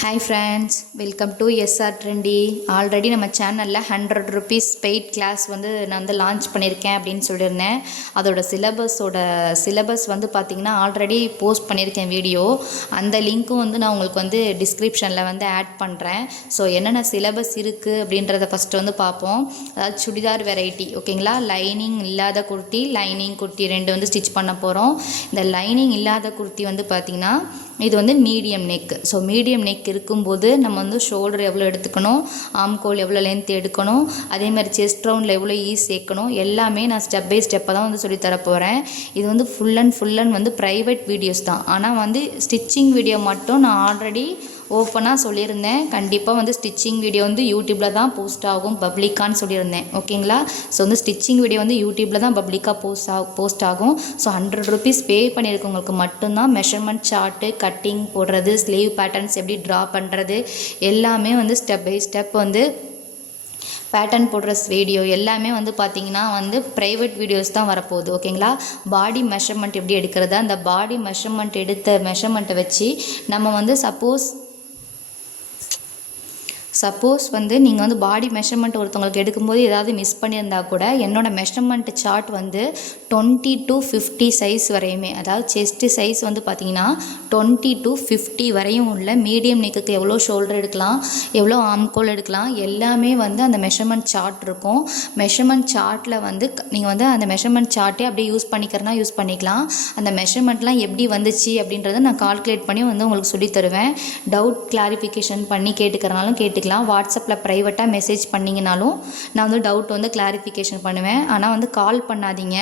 Hi friends, welcome to SR trendy. Already நம்ம சேனலில் 100 rupees paid class நான் launch பண்ணியிருக்கேன் அப்படின்னு சொல்லியிருந்தேன். அதோட சிலபஸ் பார்த்திங்கன்னா ஆல்ரெடி போஸ்ட் பண்ணியிருக்கேன் வீடியோ. அந்த லிங்க்கும் நான் உங்களுக்கு டிஸ்கிரிப்ஷனில் ஆட் பண்ணுறேன். ஸோ என்னென்ன சிலபஸ் இருக்குது அப்படின்றத ஃபஸ்ட்டு பார்ப்போம். அதாவது சுடிதார் வெரைட்டி, ஓகேங்களா. லைனிங் இல்லாத குர்த்தி, லைனிங் குர்த்தி ரெண்டு ஸ்டிச் பண்ண போகிறோம். இந்த லைனிங் இல்லாத குர்த்தி பார்த்திங்கன்னா இது medium neck. So medium neck இருக்கும்போது நம்ம ஷோல்டர் எவ்வளோ எடுத்துக்கணும், ஆம்கோல் எவ்வளோ லென்த் எடுக்கணும், அதே மாதிரி செஸ்ட் ரவுண்டில் எவ்வளோ ஈஸ் சேர்க்கணும், எல்லாமே நான் ஸ்டெப் பை ஸ்டெப்பாக தான் சொல்லித்தர போகிறேன். இது ஃபுல் அண்ட் ப்ரைவேட் வீடியோஸ் தான். ஆனால் ஸ்டிச்சிங் வீடியோ மட்டும் நான் ஆல்ரெடி ஓப்பனாக சொல்லியிருந்தேன். கண்டிப்பாக ஸ்டிச்சிங் வீடியோ யூடியூப்பில் தான் போஸ்ட் ஆகும் பப்ளிக்கான்னு சொல்லியிருந்தேன், ஓகேங்களா. ஸோ ஸ்டிச்சிங் வீடியோ யூடியூப்பில் தான் பப்ளிக்காக போஸ்ட் ஆகும். ஸோ 100 ருபீஸ் பே பண்ணியிருக்கவங்களுக்கு மட்டும்தான் மெஷர்மெண்ட் சார்ட்டு, கட்டிங் போடுறது, ஸ்லீவ் பேட்டர்ன்ஸ் எப்படி ட்ரா பண்ணுறது எல்லாமே ஸ்டெப் பை ஸ்டெப் பேட்டர்ன் போடுற வீடியோ எல்லாமே பார்த்திங்கன்னா ப்ரைவேட் வீடியோஸ் தான் வரப்போகுது, ஓகேங்களா. பாடி மெஷர்மெண்ட் எப்படி எடுக்கிறது, அந்த பாடி மெஷர்மெண்ட் எடுத்த மெஷர்மெண்ட்டை வச்சு நம்ம சப்போஸ் நீங்கள் பாடி மெஷர்மெண்ட் ஒருத்தவங்களுக்கு எடுக்கும்போது ஏதாவது மிஸ் பண்ணியிருந்தா கூட என்னோடய மெஷர்மெண்ட் சார்ட் 20 to 50 சைஸ் வரையுமே, அதாவது செஸ்ட்டு சைஸ் பார்த்திங்கன்னா 20 to 50 வரையும் உள்ள மீடியம் நெக்குக்கு எவ்வளோ ஷோல்டர் எடுக்கலாம், எவ்வளோ ஆம்கோல் எடுக்கலாம், எல்லாமே அந்த மெஷர்மெண்ட் சார்ட் இருக்கும். மெஷர்மெண்ட் சார்ட்டில் நீங்கள் அந்த மெஷர்மெண்ட் சார்ட்டே அப்படியே யூஸ் பண்ணிக்கிறனா யூஸ் பண்ணிக்கலாம். அந்த மெஷர்மெண்ட்லாம் எப்படி வந்துச்சு அப்படின்றத நான் கால்குலேட் பண்ணி உங்களுக்கு சொல்லி தருவேன். டவுட் கிளாரிஃபிகேஷன் பண்ணி கேட்டுக்கிறனாலும் கேட்டுக்கலாம். வாட்ஸ்அப்பில் ப்ரைவேட்டாக மெசேஜ் பண்ணிங்கனாலும் நான் டவுட் கிளாரிஃபிகேஷன் பண்ணுவேன். ஆனால் கால் பண்ணாதீங்க.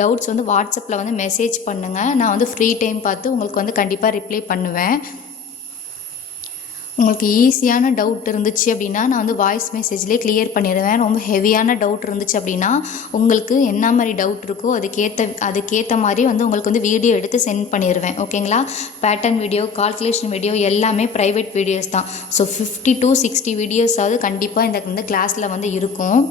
டவுட்ஸ் வாட்ஸ்அப்பில் மெசேஜ் பண்ணுங்கள். நான் ஃப்ரீ டைம் பார்த்து உங்களுக்கு கண்டிப்பாக ரிப்ளை பண்ணுவேன். உங்களுக்கு ஈஸியான டவுட் இருந்துச்சு அப்படின்னா நான் வாய்ஸ் மெசேஜ்லேயே கிளியர் பண்ணிடுவேன். ரொம்ப ஹெவியான டவுட் இருந்துச்சு அப்படின்னா உங்களுக்கு என்ன மாதிரி டவுட் இருக்கோ அதுக்கேற்ற மாதிரி உங்களுக்கு வீடியோ எடுத்து சென்ட் பண்ணிடுவேன், ஓகேங்களா. பேட்டர்ன் வீடியோ, கால்குலேஷன் வீடியோ எல்லாமே ப்ரைவேட் வீடியோஸ் தான். ஸோ 50 to 60 வீடியோஸாவது கண்டிப்பாக இந்த கிளாஸில் இருக்கும்.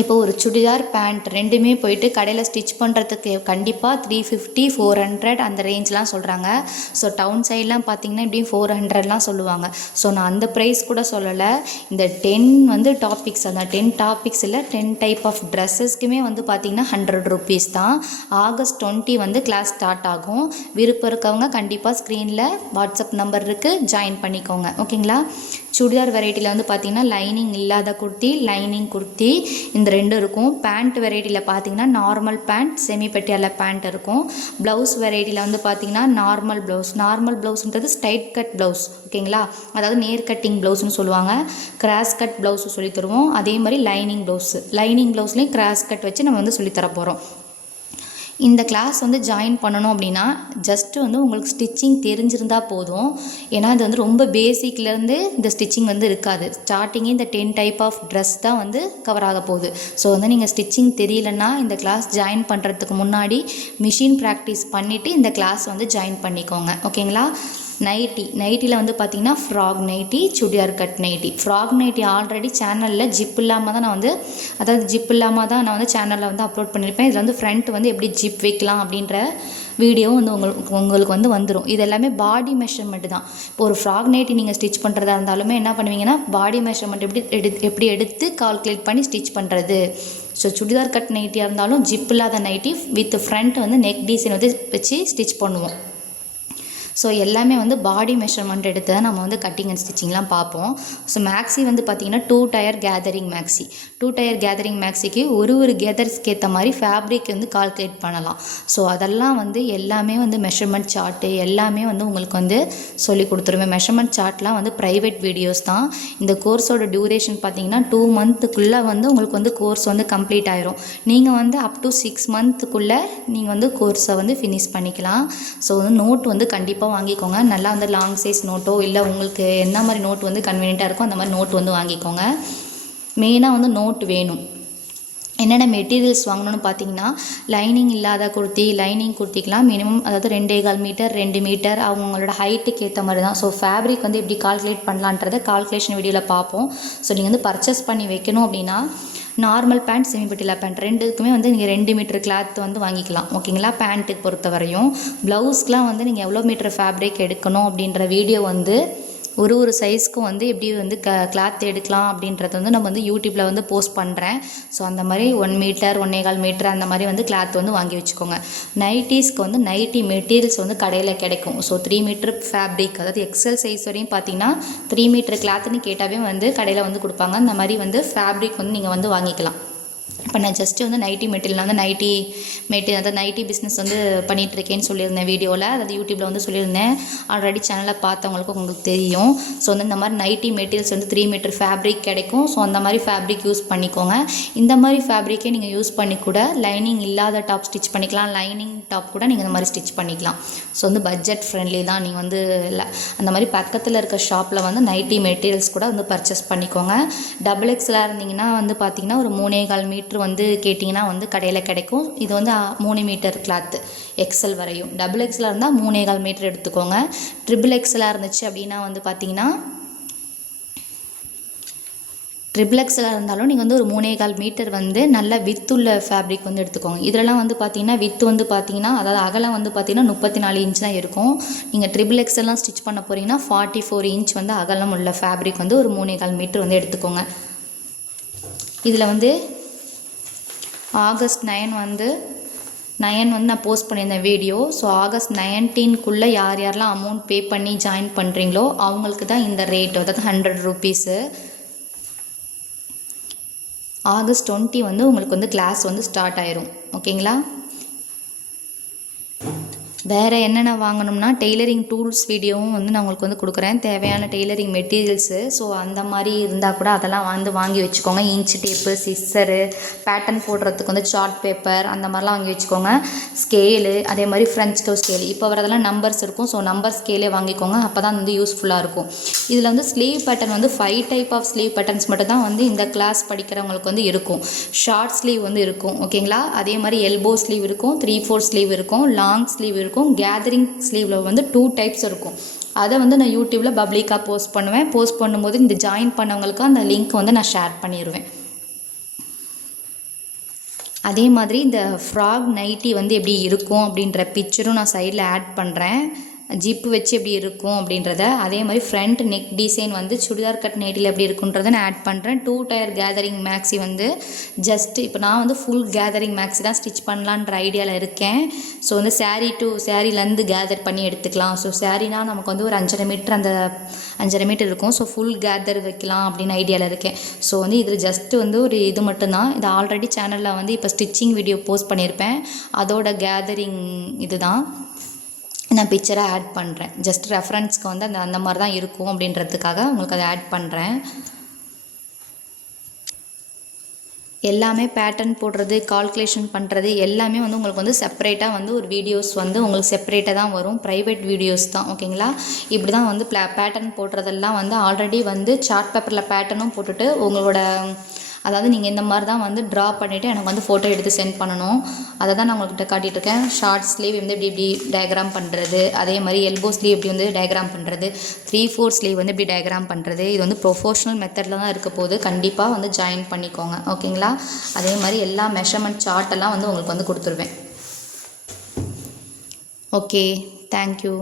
இப்போ ஒரு சுடிதார் பேண்ட் ரெண்டுமே போயிட்டு கடையில் ஸ்டிச் பண்ணுறதுக்கு கண்டிப்பாக 350 400 அந்த ரேஞ்செலாம் சொல்கிறாங்க. ஸோ டவுன் சைட்லாம் பார்த்திங்கன்னா இப்படியும் 400லாம் சொல்லுவாங்க. ஸோ நான் அந்த ப்ரைஸ் கூட சொல்லலை. இந்த 10 டாபிக்ஸ், அந்த 10 டாபிக்ஸில் 10 டைப் ஆஃப் ட்ரெஸ்ஸஸ்க்குமே பார்த்திங்கன்னா 100 ருபீஸ் தான். ஆகஸ்ட் 20 கிளாஸ் ஸ்டார்ட் ஆகும். விருப்பம் இருக்கவங்க கண்டிப்பாக ஸ்க்ரீனில் வாட்ஸ்அப் நம்பர் இருக்குது, ஜாயின் பண்ணிக்கோங்க, ஓகேங்களா. சுடிதார் வெரைட்டியில் பார்த்திங்கன்னா லைனிங் இல்லாத குர்த்தி, லைனிங் குர்த்தி இந்த ரெண்டும் இருக்கும். பேண்ட் வெரைட்டியில் பார்த்திங்கன்னா நார்மல் பேண்ட், செமி பெட்டியால பேண்ட் இருக்கும். ப்ளவுஸ் வெரைட்டியில் பார்த்திங்கன்னா நார்மல் ப்ளவுஸ்ன்றது ஸ்ட்ரைட் கட் ப்ளவுஸ், ஓகேங்களா. அதாவது நேர் கட்டிங் ப்ளவுஸ்னு சொல்லுவாங்க. கிராஸ் கட் ப்ளவுஸ் சொல்லி தருவோம். அதே மாதிரி லைனிங் ப்ளவுஸ்லேயும் கிராஸ் கட் வச்சு நம்ம சொல்லித்தர போகிறோம். இந்த கிளாஸ் ஜாயின் பண்ணணும் அப்படின்னா ஜஸ்ட்டு உங்களுக்கு ஸ்டிச்சிங் தெரிஞ்சிருந்தால் போதும். ஏன்னா அது ரொம்ப பேசிக்லேருந்து இந்த ஸ்டிச்சிங் இருக்காது. ஸ்டார்டிங்கே இந்த 10 டைப் ஆஃப் ட்ரெஸ் தான் கவர் ஆக போகுது. ஸோ நீங்கள் ஸ்டிச்சிங் தெரியலன்னா இந்த கிளாஸ் ஜாயின் பண்ணுறதுக்கு முன்னாடி மிஷின் ப்ராக்டிஸ் பண்ணிவிட்டு இந்த கிளாஸ் ஜாயின் பண்ணிக்கோங்க, ஓகேங்களா. நைட்டியில் பார்த்திங்கன்னா frock nightie, churidar cut nightie. Frock nightie already சேனலில் ஜிப் இல்லாமல் தான் நான் சேனலில் அப்லோட் பண்ணியிருப்பேன். இதில் ஃப்ரண்ட் எப்படி ஜிப் வைக்கலாம் அப்படின்ற வீடியோ உங்களுக்கு வந்துடும். இது எல்லாமே பாடி மெஷர்மெண்ட் தான். இப்போ ஒரு ஃப்ராக் நைட்டி நீங்கள் ஸ்டிச் பண்ணுறதா இருந்தாலுமே என்ன பண்ணுவீங்கன்னா பாடி மெஷர்மெண்ட் எப்படி எடுத்து கால்குலேட் பண்ணி ஸ்டிச் பண்ணுறது. ஸோ சுடிதார் கட் நைட்டியாக இருந்தாலும் ஜிப் இல்லாத nightie with front neck design வச்சு ஸ்டிச் பண்ணுவோம். ஸோ எல்லாமே பாடி மெஷர்மெண்ட் எடுத்து தான் நம்ம கட்டிங் அண்ட் ஸ்டிச்சிங்லாம் பார்ப்போம். ஸோ மேக்ஸி பார்த்திங்கன்னா 2 tier gathering maxi. 2 tier gathering மேக்ஸிக்கு ஒரு கேதர்ஸ்க்கு ஏற்ற மாதிரி ஃபேப்ரிக் கால்குலேட் பண்ணலாம். ஸோ அதெல்லாம் எல்லாமே மெஷர்மெண்ட் சார்ட்டு எல்லாமே உங்களுக்கு சொல்லி கொடுத்துருவேன். மெஷர்மெண்ட் சார்ட்லாம் ப்ரைவேட் வீடியோஸ் தான். இந்த கோர்ஸோட டியூரேஷன் பார்த்திங்கன்னா 2 மந்த்துக்குள்ளே உங்களுக்கு கோர்ஸ் கம்ப்ளீட் ஆயிரும். நீங்கள் அப் டு 6 மந்த்துக்குள்ளே நீங்கள் கோர்ஸை ஃபினிஷ் பண்ணிக்கலாம். ஸோ நோட் கண்டிப்பாக வாங்கிக்கோங்க. நல்லா லாங் சைஸ் நோட்டோ இல்லை உங்களுக்கு என்ன மாதிரி நோட் கன்வீனியண்ட்டாக இருக்கோ அந்த மாதிரி நோட் வாங்கிக்கோங்க. மெயினாக நோட் வேணும். என்னென்ன மெட்டீரியல்ஸ் வாங்கணும்னு பார்த்தீங்கன்னா லைனிங் இல்லாத லைனிங் குர்த்திக்கெலாம் மினிமம் அதாவது 2.25 மீட்டர் 2 மீட்டர் அவங்களோட ஹைட்டுக்கு ஏற்ற மாதிரி தான். ஸோ ஃபேப்ரிக் எப்படி கால்குலேட் பண்ணலான்றதை கால்குலேஷன் வீடியோவில் பார்ப்போம். ஸோ நீங்கள் பர்ச்சேஸ் பண்ணி வைக்கணும் அப்படின்னா நார்மல் பேண்ட் செமி பட்டிலா பேண்ட் ரெண்டுக்குமே வந்து நீங்கள் 2 மீட்டர் கிளாத் வந்து வாங்கிக்கலாம் ஓகேங்களா. பேண்ட்டுக்கு பொறுத்த வரையும். ப்ளவுஸ்க்குலாம் வந்து நீங்கள் எவ்வளோ மீட்டர் ஃபேப்ரிக் எடுக்கணும் அப்படின்ற வீடியோ வந்து ஒரு சைஸ்க்கும் வந்து எப்படி வந்து கிளாத் எடுக்கலாம் அப்படின்றத வந்து நம்ம வந்து யூடியூப்பில் வந்து போஸ்ட் பண்ணுறேன். ஸோ அந்த மாதிரி 1 மீட்டர் 1.25 மீட்டர் அந்த மாதிரி வந்து கிளாத் வந்து வாங்கி வச்சுக்கோங்க. நைட்டிஸ்க்கு வந்து நைட்டி மெட்டீரியல்ஸ் வந்து கடையில் கிடைக்கும். ஸோ 3 மீட்டர் ஃபேப்ரிக், அதாவது எக்ஸல் சைஸ் வரையும் பார்த்தீங்கன்னா 3 மீட்டர் கிளாத்னு கேட்டாவே வந்து கடையில் வந்து கொடுப்பாங்க. அந்த மாதிரி வந்து ஃபேப்ரிக் வந்து நீங்கள் வந்து வாங்கிக்கலாம். இப்போ நான் ஜஸ்ட்டு வந்து நைட்டி மெட்டீரியல் வந்து அதாவது நைட்டி பிஸ்னஸ் வந்து பண்ணிகிட்ருக்கேன்னு சொல்லியிருந்தேன் வீடியோவில், அதாவது யூடியூப்பில் வந்து சொல்லியிருந்தேன். ஆல்ரெடி சேனலில் பார்த்தவங்களுக்கு உங்களுக்கு தெரியும். ஸோ வந்து இந்த மாதிரி நைட்டி மெட்டீரியல்ஸ் வந்து 3 மீட்டர் ஃபேப்ரிக் கிடைக்கும். ஸோ அந்த மாதிரி ஃபேப்ரிக் யூஸ் பண்ணிக்கோங்க. இந்த மாதிரி ஃபேப்ரிக்கே நீங்கள் யூஸ் பண்ணி கூட லைனிங் இல்லாத டாப் ஸ்டிச் பண்ணிக்கலாம், லைனிங் டாப் கூட நீங்கள் இந்த மாதிரி ஸ்டிச் பண்ணிக்கலாம். ஸோ வந்து பட்ஜெட் ஃப்ரெண்ட்லி தான். நீங்கள் வந்து அந்த மாதிரி பக்கத்தில் இருக்க ஷாப்பில் வந்து நைட்டி மெட்டீரியல்ஸ் கூட வந்து பர்ச்சேஸ் பண்ணிக்கோங்க. XXL இருந்தீங்கன்னா வந்து பார்த்தீங்கன்னா ஒரு 3.25 மீட்டர் வந்து கேட்டிங்கன்னா வந்து கடையில் கிடைக்கும். இது வந்து 3 மீட்டர் கிளாத்து XL வரையும். XXL இருந்தால் 3.25 மீட்டர் எடுத்துக்கோங்க. XXL இருந்துச்சு அப்படின்னா வந்து பார்த்தீங்கன்னா XXL இருந்தாலும் நீங்கள் வந்து ஒரு 3.25 மீட்டர் வந்து நல்ல வித்துள்ள ஃபேப்ரிக் வந்து எடுத்துக்கோங்க. இதிலலாம் வந்து பார்த்தீங்கன்னா வித்து வந்து பார்த்தீங்கன்னா, அதாவது அகலம் வந்து பார்த்தீங்கன்னா 34 இன்ச் தான் இருக்கும். நீங்கள் XXLலாம் ஸ்டிச் பண்ண போகிறீங்கன்னா 44 இன்ச் வந்து அகலம் உள்ள ஃபேப்ரிக் வந்து ஒரு 3.25 மீட்டர் வந்து எடுத்துக்கோங்க. இதில் வந்து August 9 வந்து நான் போஸ்ட் பண்ணியிருந்தேன் வீடியோ. ஸோ August 19 யாரெல்லாம் அமௌண்ட் பே பண்ணி ஜாயின் பண்ணுறீங்களோ அவங்களுக்கு தான் இந்த ரேட், அதாவது 100 ருபீஸு. August 20 வந்து உங்களுக்கு வந்து கிளாஸ் வந்து ஸ்டார்ட் ஆயிரும் ஓகேங்களா. வேறு என்னென்ன வாங்கணும்னா டெய்லரிங் டூல்ஸ் வீடியோவும் வந்து நான் உங்களுக்கு வந்து கொடுக்குறேன், தேவையான டெய்லரிங் மெட்டீரியல்ஸு. ஸோ அந்த மாதிரி இருந்தால் கூட அதெல்லாம் வந்து வாங்கி வச்சுக்கோங்க. இன்ச் டேப்பு, சிஸ்ஸரு, பேட்டர்ன் போடுறதுக்கு வந்து சார்ட் பேப்பர் அந்த மாதிரிலாம் வாங்கி வச்சுக்கோங்க. ஸ்கேலு, அதே மாதிரி ஃப்ரெஞ்ச் டோ ஸ்கேலு, இப்போ வரதெல்லாம் நம்பர்ஸ் இருக்கும். ஸோ நம்பர் ஸ்கேலே வாங்கிக்கோங்க, அப்போ தான் வந்து யூஸ்ஃபுல்லாக இருக்கும். இதில் வந்து ஸ்லீவ் பேட்டர்ன் வந்து 5 டைப் ஆஃப் ஸ்லீவ் பேட்டர்ன்ஸ் மட்டும் தான் வந்து இந்த கிளாஸ் படிக்கிறவங்களுக்கு வந்து இருக்கும். ஷார்ட் ஸ்லீவ் வந்து இருக்கும் ஓகேங்களா. அதே மாதிரி எல்போ ஸ்லீவ் இருக்கும், 3/4 ஸ்லீவ் இருக்கும், லாங் ஸ்லீவ் இருக்கும், கேதரிங் ஸ்லீவில் வந்து 2 டைப்ஸ் இருக்கும். அதை வந்து நான் யூடியூப்பில் பப்ளிக்காக போஸ்ட் பண்ணுவேன். போஸ்ட் பண்ணும்போது இந்த ஜாயின் பண்ணவங்களுக்கு அந்த லிங்க் வந்து நான் ஷேர் பண்ணிடுவேன். அதே மாதிரி இந்த ஃப்ராக் நைட்டி வந்து எப்படி இருக்கும் அப்படின்ற பிக்சரும் நான் சைடில் ஆட் பண்ணுறேன். ஜிப்பு வச்சு எப்படி இருக்கும் அப்படின்றத. அதே மாதிரி ஃப்ரண்ட் நெக் டிசைன் வந்து சுடிதார் கட் நைட்டியில் எப்படி இருக்குன்றதை நான் ஆட் பண்ணுறேன். 2 டயர் கேதரிங் மேக்ஸி வந்து ஜஸ்ட் இப்போ நான் வந்து ஃபுல் கேதரிங் மேக்ஸி தான் ஸ்டிச் பண்ணலான்ற ஐடியாவில் இருக்கேன். ஸோ வந்து சாரீலேருந்து கேதர் பண்ணி எடுத்துக்கலாம். ஸோ சாரீனா நமக்கு வந்து ஒரு 5.5 மீட்டர் அந்த 5.5 மீட்டர் இருக்கும். ஸோ ஃபுல் கேதர் வைக்கலாம் அப்படின்னு ஐடியாவில் இருக்கேன். ஸோ வந்து இதில் ஜஸ்ட்டு வந்து ஒரு இது மட்டும்தான். இது ஆல்ரெடி சேனலில் வந்து இப்போ ஸ்டிச்சிங் வீடியோ போஸ்ட் பண்ணியிருப்பேன். அதோட கேதரிங் இது தான் நான் பிக்சராக ஆட் பண்ணுறேன். ஜஸ்ட் ரெஃபரன்ஸ்க்கு வந்து அந்த மாதிரி தான் இருக்கும் அப்படின்றதுக்காக உங்களுக்கு அதை ஆட் பண்ணுறேன். எல்லாமே பேட்டர்ன் போடுறது, கால்குலேஷன் பண்ணுறது எல்லாமே வந்து உங்களுக்கு வந்து செப்பரேட்டாக வந்து ஒரு வீடியோஸ் வந்து உங்களுக்கு செப்பரேட்டாக தான் வரும். ப்ரைவேட் வீடியோஸ் தான் ஓகேங்களா. இப்படி தான் வந்து பேட்டர்ன் போடுறதெல்லாம் வந்து ஆல்ரெடி வந்து சார்ட் பேப்பரில் பேட்டர்னும் போட்டுட்டு உங்களோட, அதாவது நீங்கள் இந்த மாதிரி தான் வந்து ட்ரா பண்ணிவிட்டு எனக்கு வந்து ஃபோட்டோ எடுத்து சென்ட் பண்ணணும். அதை தான் நான் உங்கள்கிட்ட காட்டிகிட்ருக்கேன். ஷார்ட் ஸ்லீவ் வந்து இப்படி டயக்ராம் பண்ணுறது, அதே மாதிரி எல்போ ஸ்லீவ் எப்படி வந்து டயக்ராம் பண்ணுறது, 3/4 ஸ்லீவ் வந்து இப்படி டயக்ராம் பண்ணுறது. இது வந்து ப்ரொஃபஷ்னல் மெத்தடில் தான் இருக்க போது, கண்டிப்பாக வந்து ஜாயின் பண்ணிக்கோங்க ஓகேங்களா. அதே மாதிரி எல்லா மெஷர்மெண்ட் சார்ட்டெல்லாம் வந்து உங்களுக்கு வந்து கொடுத்துருவேன். Okay, thank you.